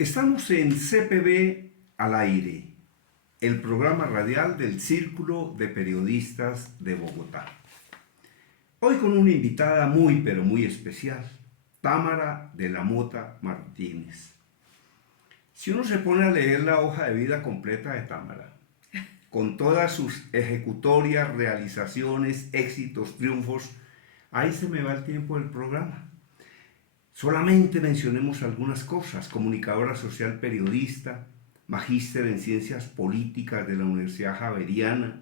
Estamos en CPB al aire, el programa radial del Círculo de Periodistas de Bogotá. Hoy con una invitada muy pero muy especial, Támara de la Mota Martínez. Si uno se pone a leer la hoja de vida completa de Támara, con todas sus ejecutorias, realizaciones, éxitos, triunfos, ahí se me va el tiempo del programa. Solamente mencionemos algunas cosas: comunicadora social periodista, magíster en ciencias políticas de la Universidad Javeriana,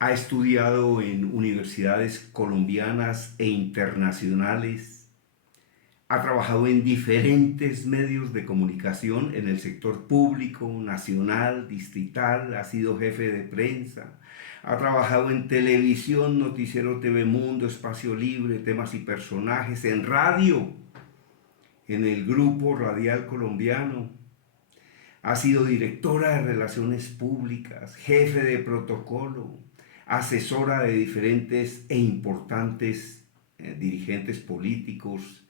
ha estudiado en universidades colombianas e internacionales, ha trabajado en diferentes medios de comunicación en el sector público, nacional, distrital, ha sido jefe de prensa, ha trabajado en televisión, noticiero TV Mundo, Espacio Libre, Temas y Personajes, en radio, en el Grupo Radial Colombiano, ha sido directora de Relaciones Públicas, jefe de protocolo, asesora de diferentes e importantes dirigentes políticos,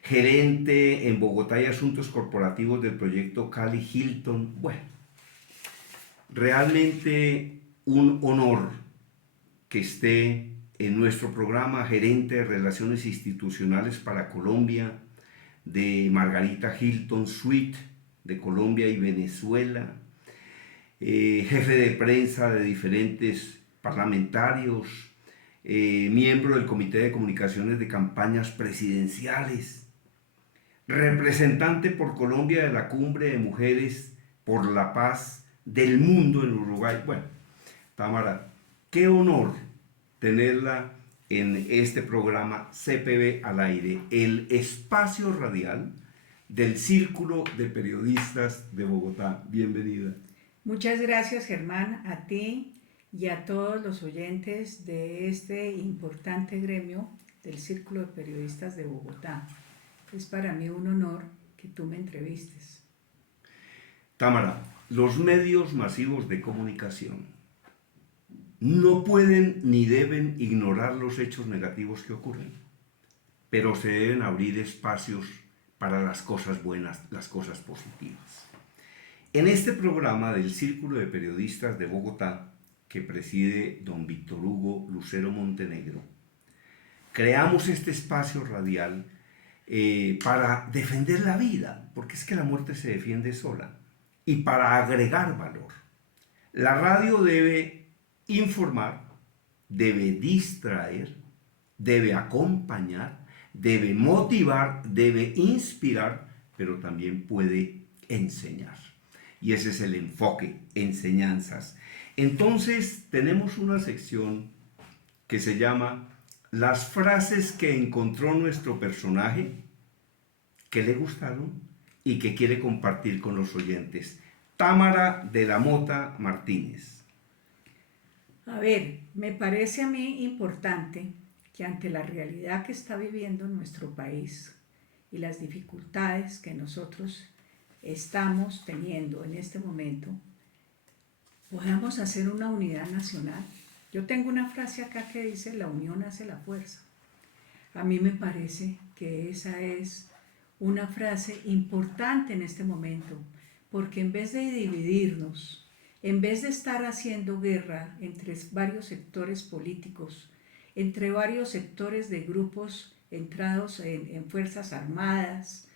gerente en Bogotá y Asuntos Corporativos del proyecto Cali Hilton. Bueno, realmente un honor que esté en nuestro programa, gerente de Relaciones Institucionales para Colombia de Margarita Hilton Suite de Colombia y Venezuela, jefe de prensa de diferentes parlamentarios, miembro del Comité de Comunicaciones de Campañas Presidenciales, representante por Colombia de la Cumbre de Mujeres por la Paz del Mundo en Uruguay. Bueno, Támara, qué honor tenerla en este programa CPB al aire, el espacio radial del Círculo de Periodistas de Bogotá. Bienvenida. Muchas gracias, Germán, a ti y a todos los oyentes de este importante gremio del Círculo de Periodistas de Bogotá. Es para mí un honor que tú me entrevistes. Támara, los medios masivos de comunicación no pueden ni deben ignorar los hechos negativos que ocurren, pero se deben abrir espacios para las cosas buenas, las cosas positivas. En este programa del Círculo de Periodistas de Bogotá, que preside don Víctor Hugo Lucero Montenegro, creamos este espacio radial para defender la vida, porque es que la muerte se defiende sola, y para agregar valor. La radio debe informar, debe distraer, debe acompañar, debe motivar, debe inspirar, pero también puede enseñar. Y ese es el enfoque, enseñanzas. Entonces tenemos una sección que se llama las frases que encontró nuestro personaje, que le gustaron y que quiere compartir con los oyentes. Támara de la Mota Martínez. A ver, me parece a mí importante que ante la realidad que está viviendo nuestro país y las dificultades que nosotros estamos teniendo en este momento, podamos hacer una unidad nacional. Yo tengo una frase acá que dice: la unión hace la fuerza. A mí me parece que esa es una frase importante en este momento, porque en vez de dividirnos, en vez de estar haciendo guerra entre varios sectores políticos, entre varios sectores de grupos entrados en fuerzas armadas,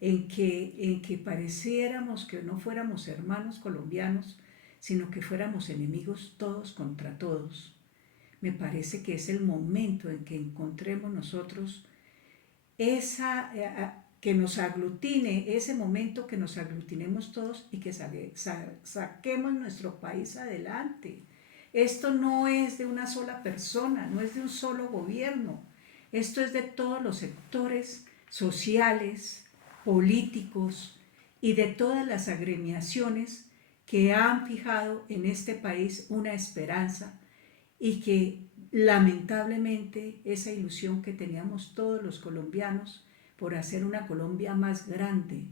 en que pareciéramos que no fuéramos hermanos colombianos, sino que fuéramos enemigos todos contra todos. Me parece que es el momento en que encontremos nosotros que nos aglutine, ese momento que nos aglutinemos todos y que saquemos nuestro país adelante. Esto no es de una sola persona, no es de un solo gobierno, esto es de todos los sectores sociales, políticos y de todas las agremiaciones que han fijado en este país una esperanza y que lamentablemente esa ilusión que teníamos todos los colombianos por hacer una Colombia más grande,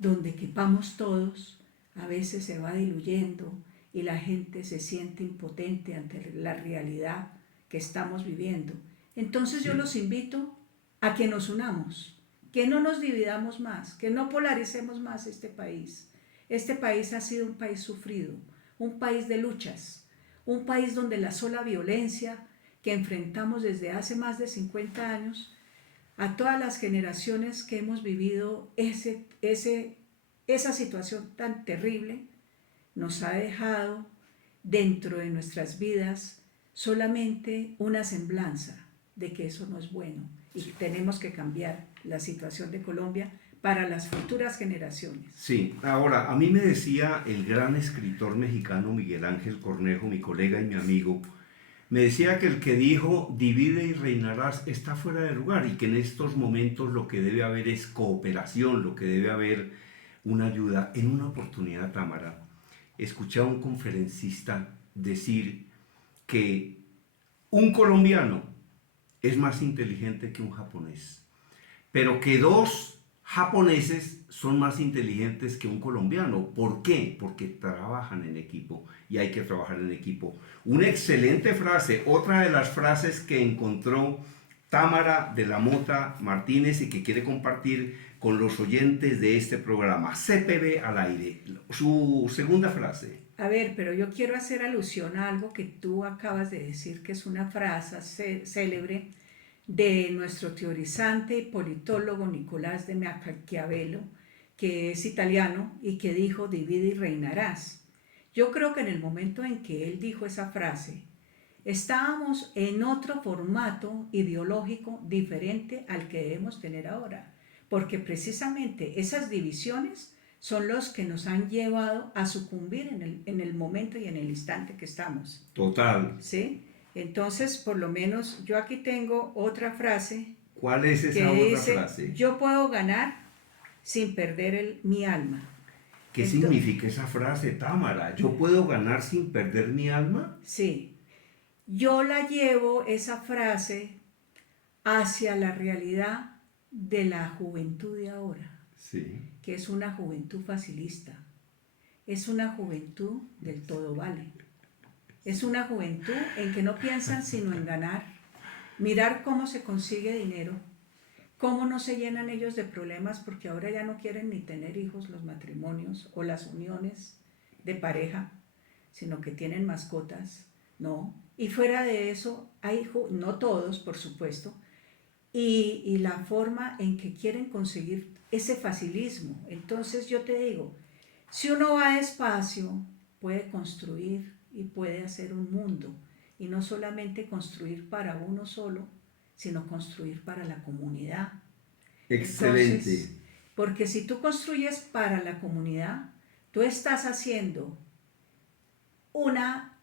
donde quepamos todos, a veces se va diluyendo y la gente se siente impotente ante la realidad que estamos viviendo. Entonces yo los invito a que nos unamos, que no nos dividamos más, que no polaricemos más este país. Este país ha sido un país sufrido, un país de luchas, un país donde la sola violencia que enfrentamos desde hace más de 50 años, a todas las generaciones que hemos vivido esa situación tan terrible, nos ha dejado dentro de nuestras vidas solamente una semblanza de que eso no es bueno y tenemos que cambiar la situación de Colombia para las futuras generaciones. Sí, ahora, a mí me decía el gran escritor mexicano Miguel Ángel Cornejo, mi colega y mi amigo, me decía que el que dijo divide y reinarás está fuera de lugar y que en estos momentos lo que debe haber es cooperación, lo que debe haber una ayuda. En una oportunidad, Támara, escuché a un conferencista decir que un colombiano es más inteligente que un japonés, pero que dos japoneses son más inteligentes que un colombiano. ¿Por qué? Porque trabajan en equipo y hay que trabajar en equipo. Una excelente frase, otra de las frases que encontró Támara de la Mota Martínez y que quiere compartir con los oyentes de este programa, CPB al aire. Su segunda frase. A ver, pero yo quiero hacer alusión a algo que tú acabas de decir, que es una frase célebre de nuestro teorizante y politólogo Nicolás de Maquiavelo, que es italiano y que dijo divide y reinarás. Yo creo que en el momento en que él dijo esa frase, estábamos en otro formato ideológico diferente al que debemos tener ahora, porque precisamente esas divisiones son los que nos han llevado a sucumbir en el momento y en el instante que estamos. Total. ¿Sí? Entonces, por lo menos, yo aquí tengo otra frase. ¿Cuál es esa que otra dice, frase? yo puedo ganar sin perder mi alma. ¿Qué significa esa frase, Támara? ¿Yo puedo ganar sin perder mi alma? Sí, yo la llevo, esa frase, hacia la realidad de la juventud de ahora, Sí. que es una juventud facilista, es una juventud del todo vale, es una juventud en que no piensan sino en ganar, mirar cómo se consigue dinero, cómo no se llenan ellos de problemas, porque ahora ya no quieren ni tener hijos los matrimonios o las uniones de pareja, sino que tienen mascotas, ¿no? Y fuera de eso, hay, no todos, por supuesto, y la forma en que quieren conseguir ese facilismo. Entonces yo te digo, si uno va despacio, puede construir y puede hacer un mundo, y no solamente construir para uno solo, sino construir para la comunidad. Excelente. Entonces, porque si tú construyes para la comunidad, tú estás haciendo una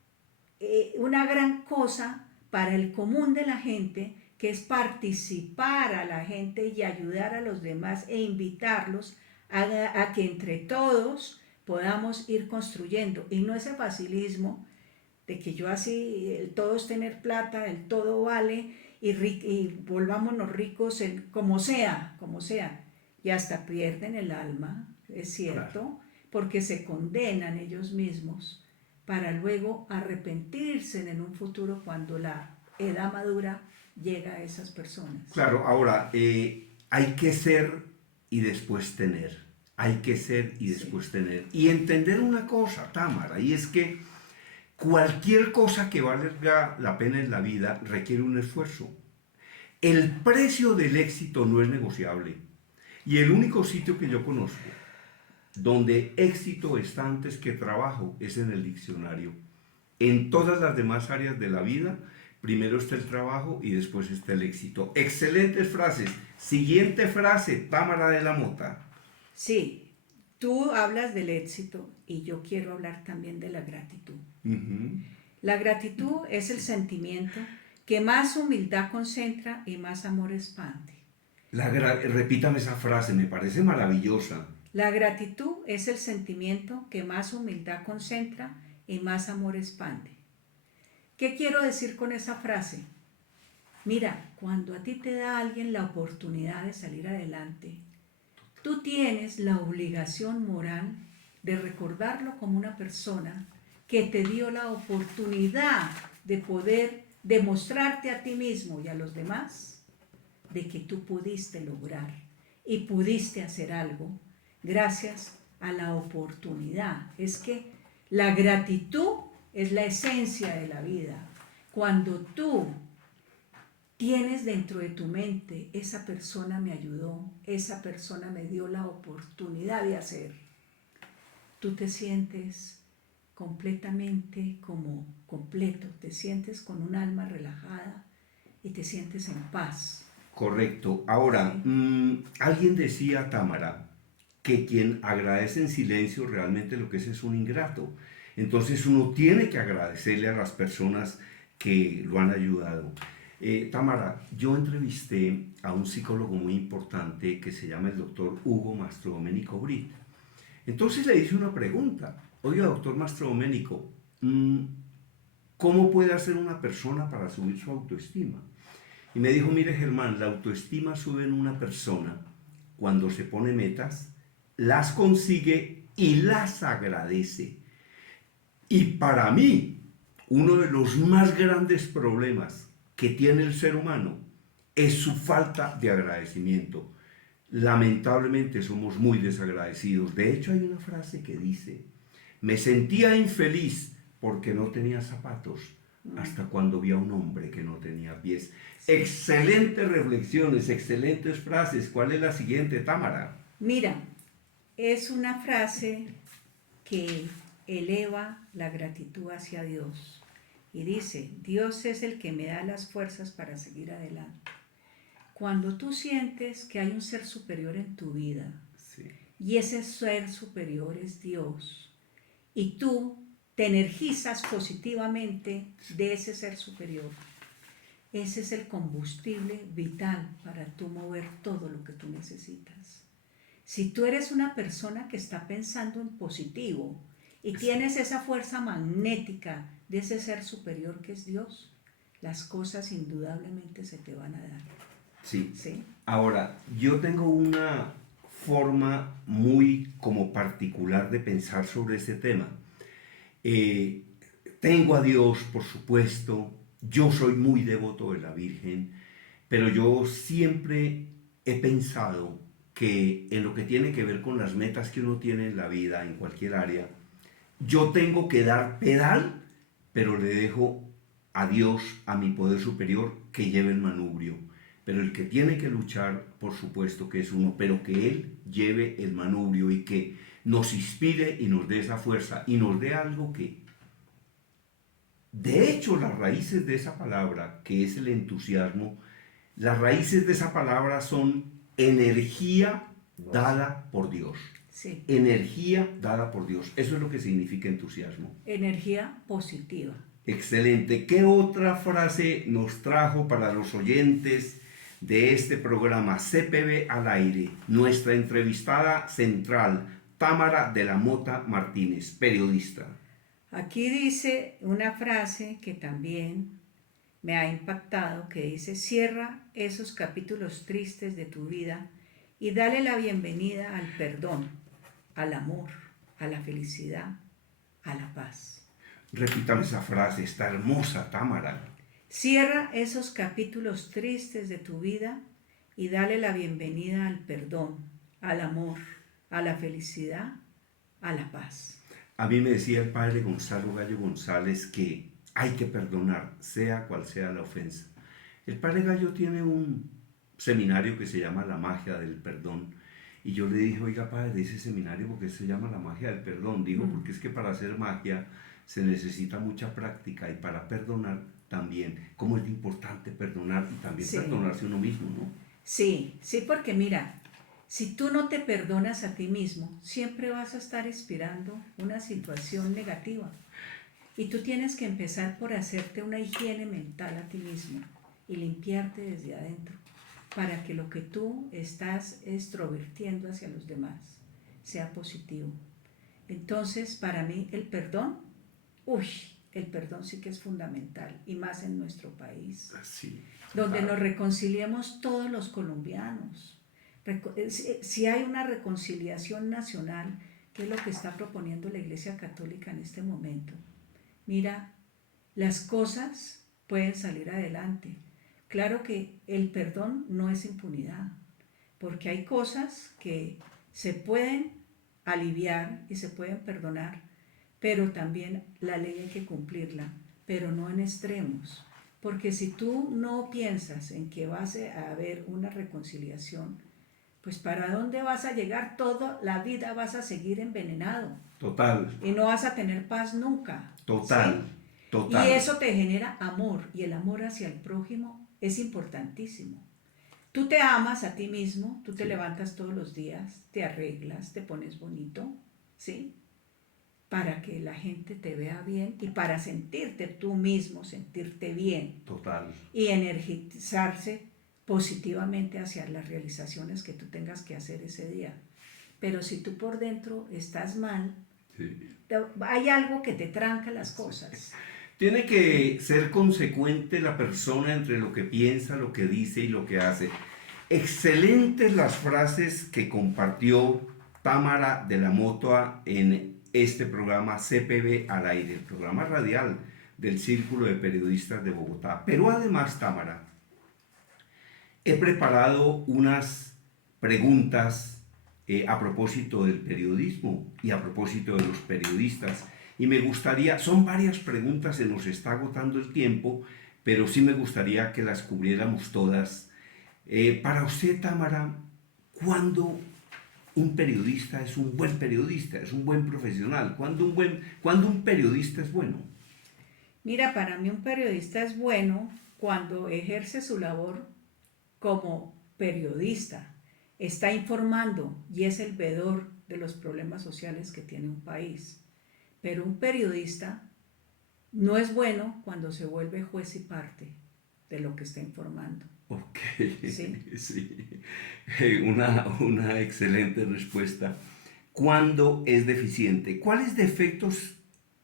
gran cosa para el común de la gente, que es participar a la gente y ayudar a los demás e invitarlos a que entre todos podamos ir construyendo, y no ese facilismo de que yo así, el todo es tener plata, el todo vale, y volvámonos ricos como sea, y hasta pierden el alma, es cierto, claro, porque se condenan ellos mismos para luego arrepentirse en un futuro cuando la edad madura llega a esas personas. Claro, ahora, hay que ser y después tener. Hay que ser y después tener. Y entender una cosa, Támara, y es que cualquier cosa que valga la pena en la vida requiere un esfuerzo. El precio del éxito no es negociable. Y el único sitio que yo conozco donde éxito está antes que trabajo es en el diccionario. En todas las demás áreas de la vida, primero está el trabajo y después está el éxito. Excelentes frases. Siguiente frase, Támara de la Mota. Sí, tú hablas del éxito y yo quiero hablar también de la gratitud. La gratitud es el sentimiento que más humildad concentra y más amor expande. Repítame esa frase, me parece maravillosa. La gratitud es el sentimiento que más humildad concentra y más amor expande. ¿Qué quiero decir con esa frase? Mira, cuando a ti te da alguien la oportunidad de salir adelante, tú tienes la obligación moral de recordarlo como una persona que te dio la oportunidad de poder demostrarte a ti mismo y a los demás de que tú pudiste lograr y pudiste hacer algo gracias a la oportunidad. Es que la gratitud es la esencia de la vida. Cuando tú tienes dentro de tu mente, esa persona me ayudó, esa persona me dio la oportunidad de hacer, tú te sientes completamente como completo, te sientes con un alma relajada y te sientes en paz. Correcto. Ahora, Sí. alguien decía, Tamara, que quien agradece en silencio realmente lo que es un ingrato. Entonces uno tiene que agradecerle a las personas que lo han ayudado. Tamara, yo entrevisté a un psicólogo muy importante que se llama el doctor Hugo Mastrodomenico Brit. Entonces le hice una pregunta. Oiga, doctor Mastrodomenico, ¿cómo puede hacer una persona para subir su autoestima? Y me dijo, mire Germán, la autoestima sube en una persona cuando se pone metas, las consigue y las agradece. Y para mí, uno de los más grandes problemas que tiene el ser humano es su falta de agradecimiento. Lamentablemente somos muy desagradecidos. De hecho, hay una frase que dice, me sentía infeliz porque no tenía zapatos hasta cuando vi a un hombre que no tenía pies. Excelentes reflexiones, excelentes frases. ¿Cuál es la siguiente, Tamara? Mira, es una frase que eleva la gratitud hacia Dios y dice, Dios es el que me da las fuerzas para seguir adelante. Cuando tú sientes que hay un ser superior en tu vida, Sí. y ese ser superior es Dios, y tú te energizas positivamente de ese ser superior, ese es el combustible vital para tú mover todo lo que tú necesitas. Si tú eres una persona que está pensando en positivo y tienes esa fuerza magnética de ese ser superior que es Dios, las cosas indudablemente se te van a dar. Sí. ¿Sí? Ahora, yo tengo una forma muy como particular de pensar sobre este tema. Eh, Tengo a Dios, por supuesto, yo soy muy devoto de la Virgen, pero yo siempre he pensado que en lo que tiene que ver con las metas que uno tiene en la vida, en cualquier área, yo tengo que dar pedal, pero le dejo a Dios, a mi poder superior, que lleve el manubrio. Pero el que tiene que luchar, por supuesto que es uno, pero que Él lleve el manubrio y que nos inspire y nos dé esa fuerza y nos dé algo que, de hecho, las raíces de esa palabra, que es el entusiasmo, las raíces de esa palabra son energía dada por Dios. Sí. Energía dada por Dios. Eso es lo que significa entusiasmo. Energía positiva. Excelente. ¿Qué otra frase nos trajo para los oyentes de este programa CPB al aire? Nuestra entrevistada central, Tamara de la Mota Martínez, periodista. Aquí dice una frase que también me ha impactado, que dice, cierra esos capítulos tristes de tu vida y dale la bienvenida al perdón, al amor, a la felicidad, a la paz. Repítame esa frase, está hermosa, Tamara. Cierra esos capítulos tristes de tu vida y dale la bienvenida al perdón, al amor, a la felicidad, a la paz. A mí me decía el padre Gonzalo Gallo González que hay que perdonar, sea cual sea la ofensa. El padre Gallo tiene un seminario que se llama La Magia del Perdón. Y yo le dije, oiga padre, ese seminario, ¿por qué se llama La Magia del Perdón? Digo, porque es que para hacer magia se necesita mucha práctica y para perdonar también. ¿Cómo es importante perdonar y también Sí. perdonarse uno mismo, no? Sí, sí, porque mira, si tú no te perdonas a ti mismo, siempre vas a estar inspirando una situación negativa. Y tú tienes que empezar por hacerte una higiene mental a ti mismo y limpiarte desde adentro para que lo que tú estás extrovertiendo hacia los demás sea positivo. Entonces, para mí, el perdón, el perdón sí que es fundamental y más en nuestro país, Sí. donde nos reconciliemos todos los colombianos. Si hay una reconciliación nacional, que es lo que está proponiendo la Iglesia Católica en este momento, mira, las cosas pueden salir adelante. Claro que el perdón no es impunidad, porque hay cosas que se pueden aliviar y se pueden perdonar, pero también la ley hay que cumplirla, pero no en extremos. Porque si tú no piensas en que va a haber una reconciliación, pues ¿para dónde vas a llegar? Toda la vida vas a seguir envenenado. Total, Y no vas a tener paz nunca. total, ¿Sí? Y total. eso te genera amor, y el amor hacia el prójimo es importantísimo. Tú te amas a ti mismo, tú te Sí. levantas todos los días, te arreglas, te pones bonito, ¿sí? Para que la gente te vea bien y para sentirte tú mismo, sentirte bien Total. y energizarse positivamente hacia las realizaciones que tú tengas que hacer ese día. Pero si tú por dentro estás mal, Sí. hay algo que te tranca las cosas. Tiene que ser consecuente la persona entre lo que piensa, lo que dice y lo que hace. Excelentes las frases que compartió Támara de la Motoa en este programa CPB al aire, el programa radial del Círculo de Periodistas de Bogotá. Pero además, Támara, he preparado unas preguntas a propósito del periodismo y a propósito de los periodistas. Y me gustaría, son varias preguntas, se nos está agotando el tiempo, pero sí me gustaría que las cubriéramos todas. Para usted, Támara, ¿cuándo un periodista es un buen periodista, es un buen profesional? ¿Cuándo un periodista es bueno? Mira, para mí un periodista es bueno cuando ejerce su labor como periodista, está informando y es el veedor de los problemas sociales que tiene un país. Pero un periodista no es bueno cuando se vuelve juez y parte de lo que está informando. Ok, ¿Sí? sí. Una excelente respuesta. ¿Cuándo es deficiente? ¿Cuáles defectos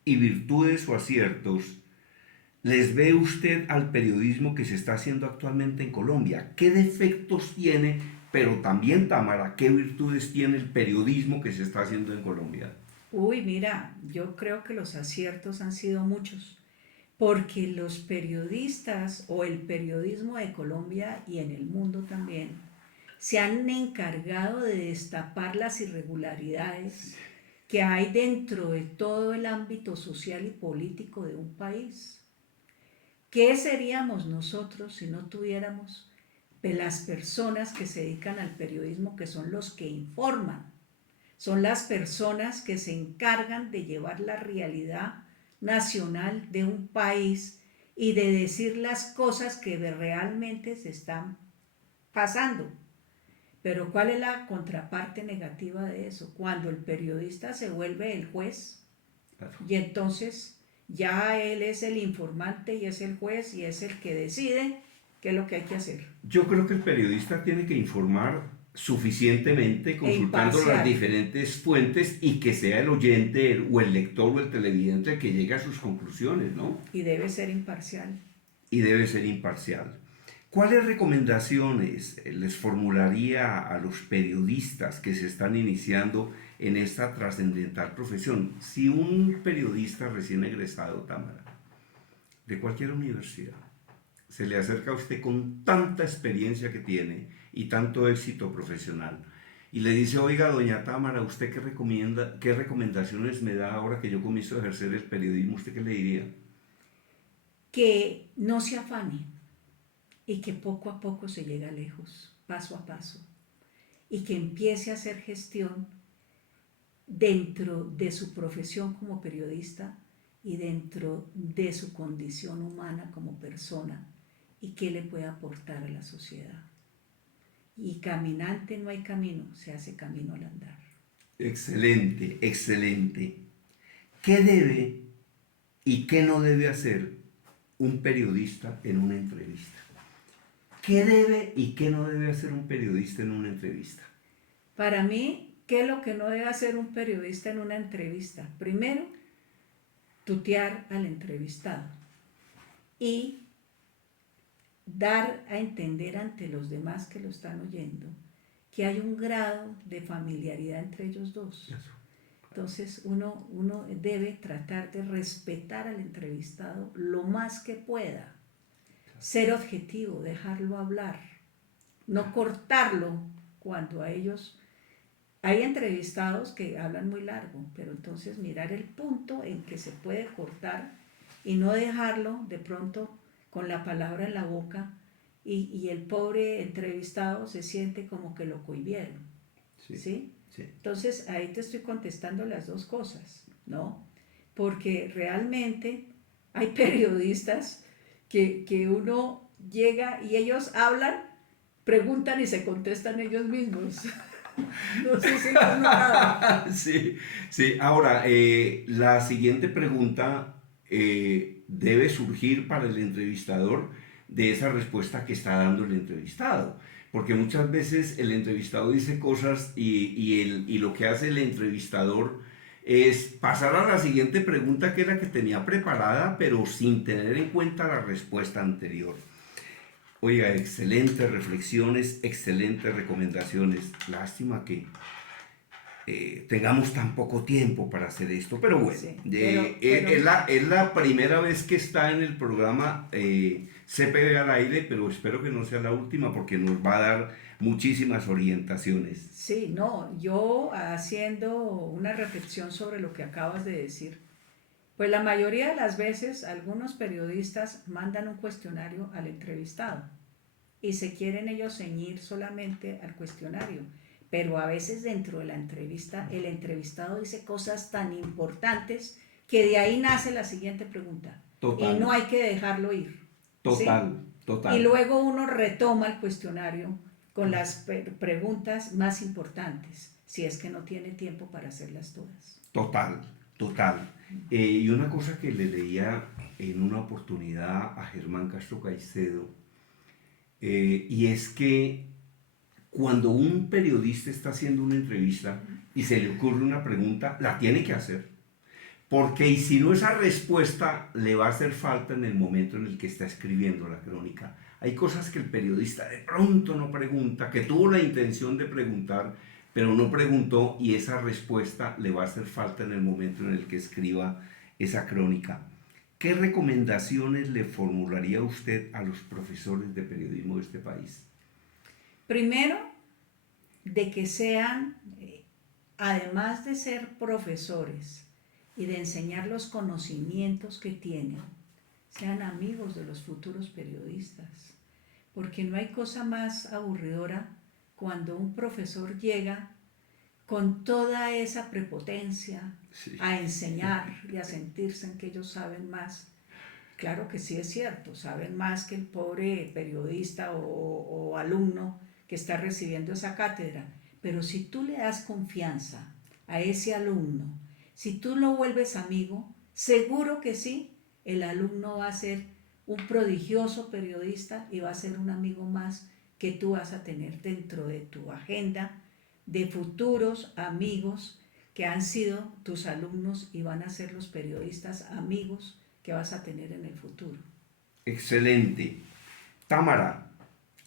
y virtudes o aciertos les ve usted al periodismo que se está haciendo actualmente en Colombia? ¿Qué defectos tiene, pero también, Támara, qué virtudes tiene el periodismo que se está haciendo en Colombia? Uy, mira, yo creo que los aciertos han sido muchos, porque los periodistas o el periodismo de Colombia y en el mundo también se han encargado de destapar las irregularidades que hay dentro de todo el ámbito social y político de un país. ¿Qué seríamos nosotros si no tuviéramos de las personas que se dedican al periodismo, que son los que informan? Son las personas que se encargan de llevar la realidad nacional de un país y de decir las cosas que realmente se están pasando. Pero ¿cuál es la contraparte negativa de eso? Cuando el periodista se vuelve el juez Claro. y entonces ya él es el informante y es el juez y es el que decide qué es lo que hay que hacer. Yo creo que el periodista tiene que informar suficientemente E consultando las imparcial. diferentes fuentes y que sea el oyente o el lector o el televidente el que llegue a sus conclusiones, ¿no? Y debe ser imparcial. Y debe ser imparcial. ¿Cuáles recomendaciones les formularía a los periodistas que se están iniciando en esta trascendental profesión? Si un periodista recién egresado, Támara, de cualquier universidad, se le acerca a usted con tanta experiencia que tiene y tanto éxito profesional y le dice, oiga, doña Támara, ¿usted qué recomienda, qué recomendaciones me da ahora que yo comienzo a ejercer el periodismo? ¿Usted qué le diría? Que no se afane y que poco a poco se llega lejos, paso a paso, y que empiece a hacer gestión dentro de su profesión como periodista y dentro de su condición humana como persona y qué le puede aportar a la sociedad. Y caminante no hay camino, se hace camino al andar. Excelente, excelente. ¿Qué debe y qué no debe hacer un periodista en una entrevista? ¿Qué debe y qué no debe hacer un periodista en una entrevista? Para mí, ¿qué es lo que no debe hacer un periodista en una entrevista? Primero, tutear al entrevistado y dar a entender ante los demás que lo están oyendo que hay un grado de familiaridad entre ellos dos. Entonces uno debe tratar de respetar al entrevistado lo más que pueda, ser objetivo, dejarlo hablar, no cortarlo cuando a ellos, hay entrevistados que hablan muy largo, pero entonces mirar el punto en que se puede cortar y no dejarlo de pronto con la palabra en la boca y el pobre entrevistado se siente como que lo cohibieron, Sí, ¿sí? sí. Entonces ahí te estoy contestando las dos cosas, ¿no? Porque realmente hay periodistas que uno llega y ellos hablan, preguntan y se contestan ellos mismos. No sé si lo has notado. Sí, sí. Ahora, la siguiente pregunta debe surgir para el entrevistador de esa respuesta que está dando el entrevistado. Porque muchas veces el entrevistado dice cosas y lo que hace el entrevistador es pasar a la siguiente pregunta que era que tenía preparada, pero sin tener en cuenta la respuesta anterior. Oiga, excelentes reflexiones, excelentes recomendaciones. Lástima que tengamos tan poco tiempo para hacer esto, pero bueno, Sí, es la primera vez que está en el programa CPB al aire, pero espero que no sea la última porque nos va a dar muchísimas orientaciones. sí, no, yo haciendo una reflexión sobre lo que acabas de decir, pues la mayoría de las veces algunos periodistas mandan un cuestionario al entrevistado y se quieren ellos ceñir solamente al cuestionario, pero a veces dentro de la entrevista el entrevistado dice cosas tan importantes que de ahí nace la siguiente pregunta y Total, no hay que dejarlo ir, ¿sí? total, Y total, luego uno retoma el cuestionario con las preguntas más importantes, si es que no tiene tiempo para hacerlas todas. total, total. Y una cosa que le leía en una oportunidad a Germán Castro Caicedo, y es que cuando un periodista está haciendo una entrevista y se le ocurre una pregunta, la tiene que hacer. Porque y si no, esa respuesta le va a hacer falta en el momento en el que está escribiendo la crónica. Hay cosas que el periodista de pronto no pregunta, que tuvo la intención de preguntar, pero no preguntó y esa respuesta le va a hacer falta en el momento en el que escriba esa crónica. ¿Qué recomendaciones le formularía usted a los profesores de periodismo de este país? Primero, de que sean, además de ser profesores y de enseñar los conocimientos que tienen, sean amigos de los futuros periodistas, porque no hay cosa más aburridora cuando un profesor llega con toda esa prepotencia Sí. a enseñar y a sentirse en que ellos saben más. Claro que sí es cierto, saben más que el pobre periodista o alumno que está recibiendo esa cátedra, pero si tú le das confianza a ese alumno, si tú lo vuelves amigo, seguro que sí, el alumno va a ser un prodigioso periodista y va a ser un amigo más que tú vas a tener dentro de tu agenda de futuros amigos que han sido tus alumnos y van a ser los periodistas amigos que vas a tener en el futuro. Excelente. Támara,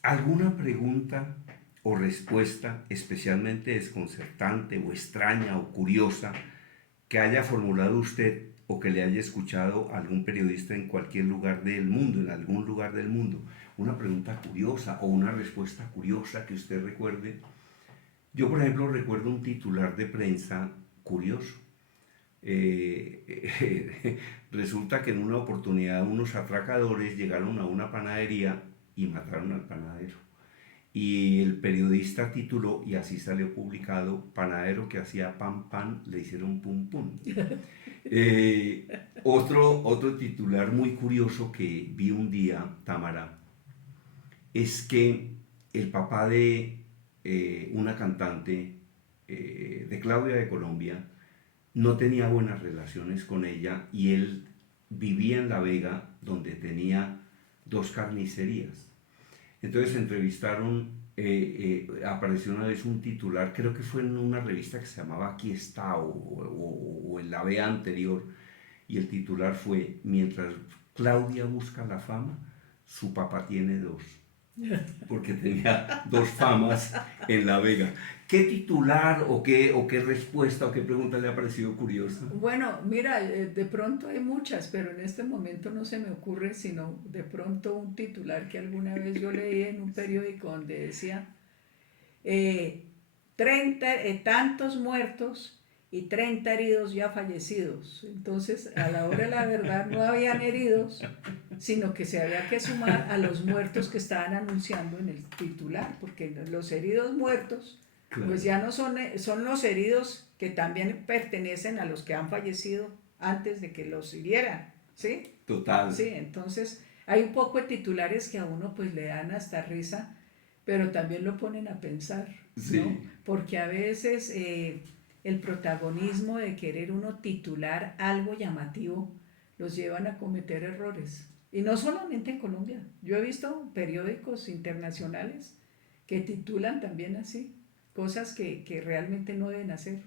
¿alguna pregunta o respuesta especialmente desconcertante o extraña o curiosa que haya formulado usted o que le haya escuchado a algún periodista en cualquier lugar del mundo, en algún lugar del mundo? Una pregunta curiosa o una respuesta curiosa que usted recuerde. Yo, por ejemplo, recuerdo un titular de prensa curioso. Resulta que en una oportunidad unos atracadores llegaron a una panadería y mataron al panadero. Y el periodista tituló, y así salió publicado: panadero que hacía pan pan, le hicieron pum pum. Otro titular muy curioso que vi un día, Tamara, es que el papá de una cantante de Claudia de Colombia no tenía buenas relaciones con ella y él vivía en La Vega, donde tenía dos carnicerías. Entonces entrevistaron, apareció una vez un titular, creo que fue en una revista que se llamaba Aquí está o en la vea anterior, y el titular fue: mientras Claudia busca la fama, su papá tiene dos, porque tenía dos famas en La Vega. ¿Qué titular o qué respuesta o qué pregunta le ha parecido curiosa? Bueno, mira, de pronto hay muchas, pero en este momento no se me ocurre sino de pronto un titular que alguna vez yo leí en un periódico donde decía, 30, tantos muertos y 30 heridos ya fallecidos. Entonces, a la hora de la verdad no habían heridos, sino que se había que sumar a los muertos que estaban anunciando en el titular, porque los heridos muertos, Claro. pues ya no son los heridos que también pertenecen a los que han fallecido antes de que los hirieran, ¿sí? Total. Sí, entonces hay un poco de titulares que a uno pues le dan hasta risa, pero también lo ponen a pensar, Sí. ¿no? Porque a veces el protagonismo de querer uno titular algo llamativo los llevan a cometer errores. Y no solamente en Colombia, yo he visto periódicos internacionales que titulan también así, cosas que realmente no deben hacer.